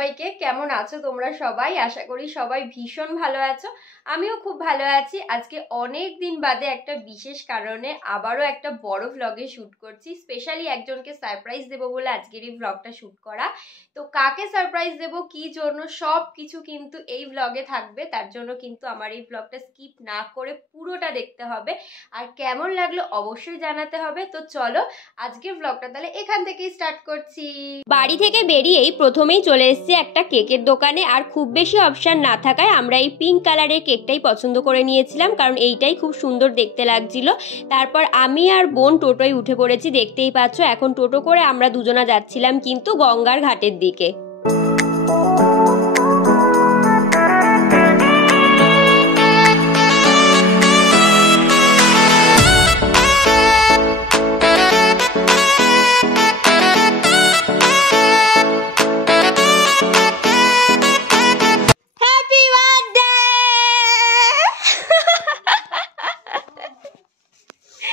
সবাইকে। কেমন আছো তোমরা সবাই? আশা করি সবাই ভীষণ ভালো আছো। আমিও খুব ভালো আছি। আজকে অনেক দিন বাদে একটা বিশেষ কারণে আবারও একটা বড় ভ্লগে শ্যুট করছি। স্পেশালি একজনকে সারপ্রাইজ দেবো বলে আজকের এই ভ্লগটা শ্যুট করা। তো কাকে সারপ্রাইজ দেবো, কি জন্য, সব কিছু কিন্তু এই ভ্লগে থাকবে। তার জন্য কিন্তু আমার এই ভ্লগটা স্কিপ না করে পুরোটা দেখতে হবে। আর কেমন লাগলো অবশ্যই জানাতে হবে। তো চলো আজকের ভ্লগটা তাহলে এখান থেকেই স্টার্ট করছি। বাড়ি থেকে বেরিয়েই প্রথমেই চলে এসেছি একটা কেকের দোকানে। আর খুব বেশি অপশান না থাকায় আমরা এই পিঙ্ক কালারের কেকটাই পছন্দ করে নিয়েছিলাম, কারণ এইটাই খুব সুন্দর দেখতে লাগছিল। তারপর আমি আর বোন টোটোয় উঠে পড়েছি, দেখতেই পাচ্ছ। এখন টোটো করে আমরা দুজনা যাচ্ছিলাম কিন্তু গঙ্গার ঘাটের দিকে।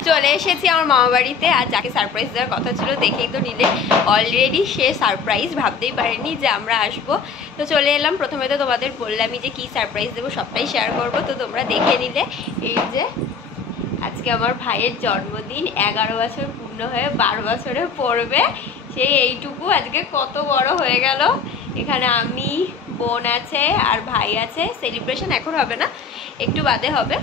চলে এসেছি আমার মামা বাড়িতে। আর যাকে সারপ্রাইজ দেওয়ার কথা ছিল দেখেই তো নিলে, অলরেডি সে সারপ্রাইজ, ভাবতেই পারেনি যে আমরা আসবো। তো চলে এলাম। প্রথমে তো তোমাদের বললামই যে কি সারপ্রাইজ দেবো, সবটাই শেয়ার করবো। তো তোমরা দেখে নিলে, এই যে আজকে আমার ভাইয়ের জন্মদিন, 11 বছর পূর্ণ হয়ে 12 বছরে পড়বে। সেই এইটুকু আজকে কত বড় হয়ে গেল। এখানে আমি, বোন আছে আর ভাই আছে। সেলিব্রেশন এখন হবে না, একটু বাদে হবে।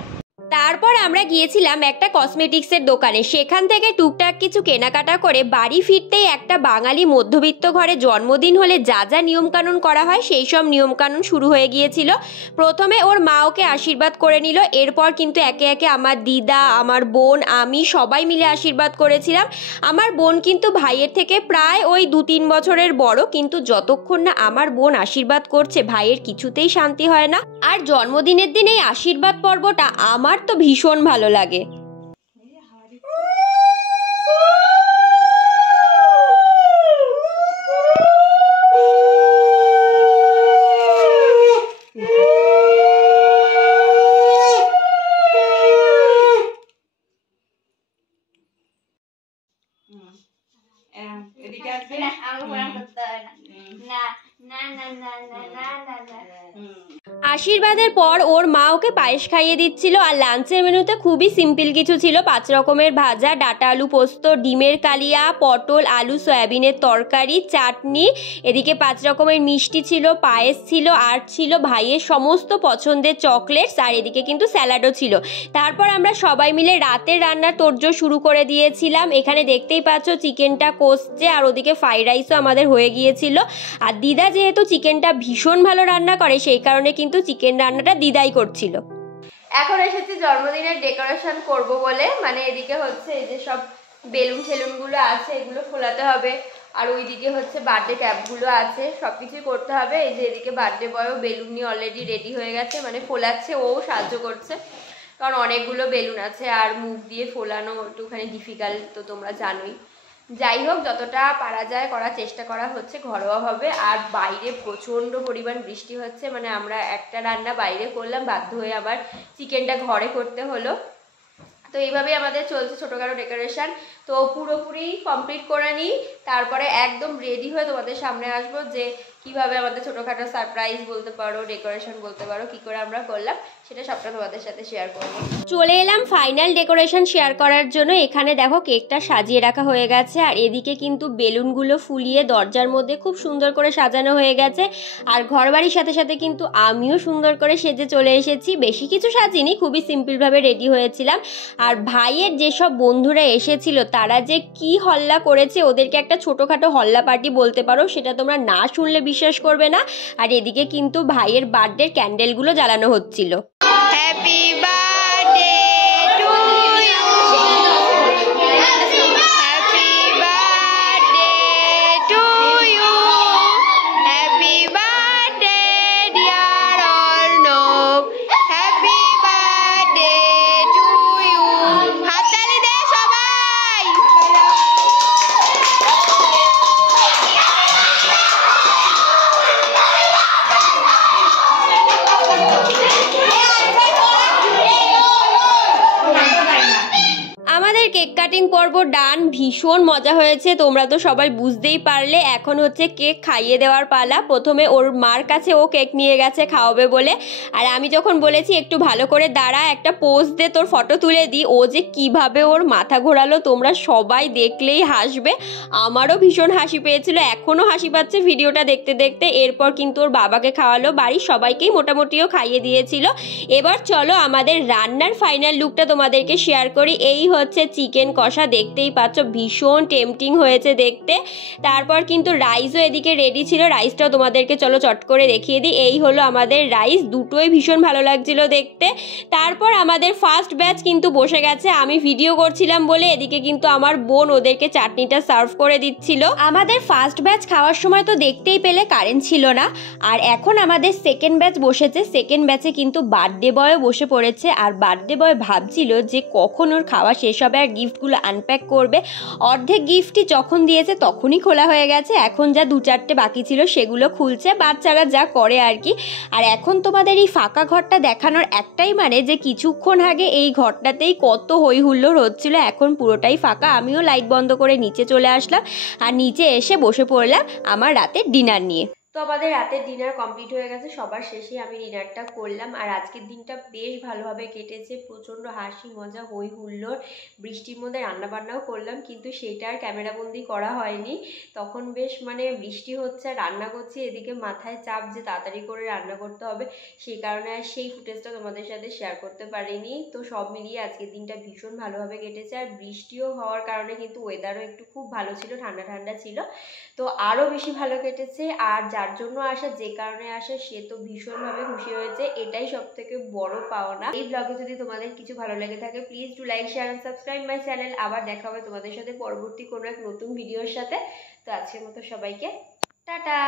তারপর আমরা গিয়েছিলাম একটা কসমেটিক্সের দোকানে। সেখান থেকে টুকটাক কিছু কেনাকাটা করে বাড়ি ফিরতেই একটা বাঙালি মধ্যবিত্ত ঘরে জন্মদিন হলে যা যা নিয়মকানুন করা হয় সেই সব নিয়মকানুন শুরু হয়ে গিয়েছিল। প্রথমে ওর মা ওকে আশীর্বাদ করে নিল। এরপর কিন্তু একে একে আমার দিদা, আমার বোন, আমি সবাই মিলে আশীর্বাদ করেছিলাম। আমার বোন কিন্তু ভাইয়ের থেকে প্রায় ওই 2-3 বছরের বড়, কিন্তু যতক্ষণ না আমার বোন আশীর্বাদ করছে ভাইয়ের কিছুতেই শান্তি হয় না। আর জন্মদিনের দিন এই আশীর্বাদ পর্বটা আমার তো ভীষণ ভালো লাগে। আশীর্বাদের পর ওর মা ওকে পায়েস খাইয়ে দিচ্ছিল। আর লাঞ্চের মেনুতে খুবই সিম্পল কিছু ছিল, 5 রকমের ভাজা, ডাটা আলু পোস্ত, ডিমের কালিয়া, পটল আলু সয়াবিনের তরকারি, চাটনি, এদিকে 5 রকমের মিষ্টি ছিল, পায়েস ছিল, আর ছিল ভাইয়ের সমস্ত পছন্দের চকলেটস, আর এদিকে কিন্তু স্যালাডও ছিল। তারপর আমরা সবাই মিলে রাতের রান্নার তোড়জোড় শুরু করে দিয়েছিলাম। এখানে দেখতেই পাচ্ছ চিকেনটা কষছে, আর ওদিকে ফ্রাইড রাইসও আমাদের হয়ে গিয়েছিল। আর দিদা যেহেতু চিকেনটা ভীষণ ভালো রান্না করে, সেই কারণে কিন্তু চিকেন রান্নাটা দিদাই করছিল। এখন এসেছি জন্মদিনের ডেকোরেশন করব বলে। মানে এদিকে হচ্ছে এই যে সব বেলুন টেলুনগুলো আছে, এগুলো ফোলাতে হবে। আর ওইদিকে হচ্ছে বার্থডে ক্যাপগুলো আছে, সব কিছুই করতে হবে। এই যে এদিকে বার্থডে বয়ও বেলুন নিয়ে অলরেডি রেডি হয়ে গেছে, মানে ফোলাচ্ছে, ও সাহায্য করছে, কারণ অনেকগুলো বেলুন আছে আর মুখ দিয়ে ফোলানো একটুখানি ডিফিকাল্ট, তো তোমরা জানোই। যাই হোক, যতটা পারা যায় করার চেষ্টা করা হচ্ছে ঘরোয়াভাবে। আর বাইরে প্রচণ্ড পরিমাণ বৃষ্টি হচ্ছে, মানে আমরা একটা রান্না বাইরে করলাম, বাধ্য হয়ে আবার চিকেনটা ঘরে করতে হলো। তো এইভাবেই আমাদের চলছে ছোটোখাটো ডেকোরেশন। তো পুরোপুরি কমপ্লিট করে নিই, তারপরে একদম রেডি হয়ে তোমাদের সামনে আসবো যে কিভাবে আমাদের ছোটোখাটো সারপ্রাইজ বলতে পারো, ডেকোরেশন বলতে পারো, কি করে আমরা করলাম, সেটা সবটা তোমাদের সাথে শেয়ার করবো। চলে এলাম ফাইনাল ডেকোরেশন শেয়ার করার জন্য। এখানে দেখো কেকটা সাজিয়ে রাখা হয়ে গেছে, আর এদিকে কিন্তু বেলুনগুলো ফুলিয়ে দরজার মধ্যে খুব সুন্দর করে সাজানো হয়ে গেছে। আর ঘরবাড়ির সাথে সাথে কিন্তু আমিও সুন্দর করে সেজে চলে এসেছি। বেশি কিছু সাজিনি, খুবই সিম্পলভাবে রেডি হয়েছিলাম। আর ভাইয়ের যেসব বন্ধুরা এসেছিল তারা যে কি হল্লা করেছে, ওদেরকে একটা ছোটোখাটো হল্লা পার্টি বলতে পারো, সেটা তোমরা না শুনলে বিশ্বাস করবে না। আর এদিকে কিন্তু ভাইয়ের বার্থডের ক্যান্ডেলগুলো জ্বালানো হচ্ছিল। Happy birthday to you, happy birthday to you, happy birthday dear Arnab, happy birthday to you. হাততালি দে সবাই। আমাদের কেক কাটিং পর্ব ডান, ভীষণ মজা হয়েছে, তোমরা তো সবাই বুঝতেই পারলে। এখন হচ্ছে কেক খাইয়ে দেওয়ার পালা। প্রথমে ওর মার কাছে ও কেক নিয়ে গেছে খাওয়াবে বলে, আর আমি যখন বলেছি একটু ভালো করে দাঁড়া, একটা পোজ দে, তোর ফটো তুলে দিই, ও যে কিভাবে ওর মাথা ঘোরালো তোমরা সবাই দেখলেই হাসবে। আমারও ভীষণ হাসি পেয়েছিল, এখনও হাসি পাচ্ছে ভিডিওটা দেখতে দেখতে। এরপর কিন্তু ওর বাবাকে খাওয়ালো, বাড়ির সবাইকেই মোটামুটিও খাইয়ে দিয়েছিল। এবার চলো আমাদের রান্নার ফাইনাল লুকটা তোমাদেরকে শেয়ার করি। এই হচ্ছে চিকেন কষা, দেখতেই পাচ্ছ ভীষণ টেম্পটিং হয়েছে দেখতে। তারপর কিন্তু রাইসও এদিকে রেডি ছিল, রাইসটাও তোমাদেরকে চলো চট করে দেখিয়ে দিই। এই হলো আমাদের রাইস, দুটোই ভীষণ ভালো লাগছিল দেখতে। তারপর আমাদের ফার্স্ট ব্যাচ কিন্তু বসে গেছে, আমি ভিডিও করছিলাম বলে এদিকে কিন্তু আমার বোন ওদেরকে চাটনিটা সার্ভ করে দিচ্ছিল। আমাদের ফার্স্ট ব্যাচ খাওয়ার সময় তো দেখতেই পেলে কারেন্ট ছিল না, আর এখন আমাদের সেকেন্ড ব্যাচ বসেছে। সেকেন্ড ব্যাচে কিন্তু বার্থডে বয়ও বসে পড়েছে, আর বার্থডে বয় ভাবছিল যে কখন ওর খাওয়া শেষ হবে আর গিফটগুলো আনপ্যাক করবে। অর্ধেক গিফটই যখন দিয়েছে তখনই খোলা হয়ে গেছে, এখন যা 2-4টে বাকি ছিল সেগুলো খুলছে, বাচ্চারা যা করে আর কি। আর এখন তোমাদের এই ফাঁকা ঘরটা দেখানোর একটাই মানে যে কিছুক্ষণ আগে এই ঘরটাতেই কত হই হুল্লোড় হচ্ছিল, এখন পুরোটাই ফাঁকা। আমিও লাইট বন্ধ করে নিচে চলে আসলাম, আর নিচে এসে বসে পড়লাম আমার রাতের ডিনার নিয়ে। তো আমাদের রাতের ডিনার কমপ্লিট হয়ে গেছে, সবার শেষে আমি ডিনারটা করলাম। আর আজকের দিনটা বেশ ভালোভাবে কেটেছে, প্রচণ্ড হাসি মজা হই হুল্লোড়, বৃষ্টির মধ্যে রান্নাবান্নাও করলাম, কিন্তু সেটা আর ক্যামেরাবন্দি করা হয়নি। তখন বেশ বৃষ্টি হচ্ছে আর রান্না করছি, এদিকে মাথায় চাপ যে তাড়াতাড়ি করে রান্না করতে হবে, সেই কারণে আর সেই ফুটেজটা তোমাদের সাথে শেয়ার করতে পারিনি। তো সব মিলিয়ে আজকের দিনটা ভীষণ ভালোভাবে কেটেছে, আর বৃষ্টিও হওয়ার কারণে কিন্তু ওয়েদারও একটু খুব ভালো ছিল, ঠান্ডা ঠান্ডা ছিল, তো আরও বেশি ভালো কেটেছে। আর যার জন্য আসা, যে কারণে আসা, সে তো ভীষণভাবে খুশি হয়েছে, এটাই সব থেকে বড় পাওনা। এই ব্লগে যদি তোমাদের কিছু ভালো লেগে থাকে please do like, share and subscribe my channel. আবার দেখা হবে তোমাদের সাথে পরবর্তী কোনো এক নতুন ভিডিওর সাথে। তো আজকের মতো সবাইকে টাটা।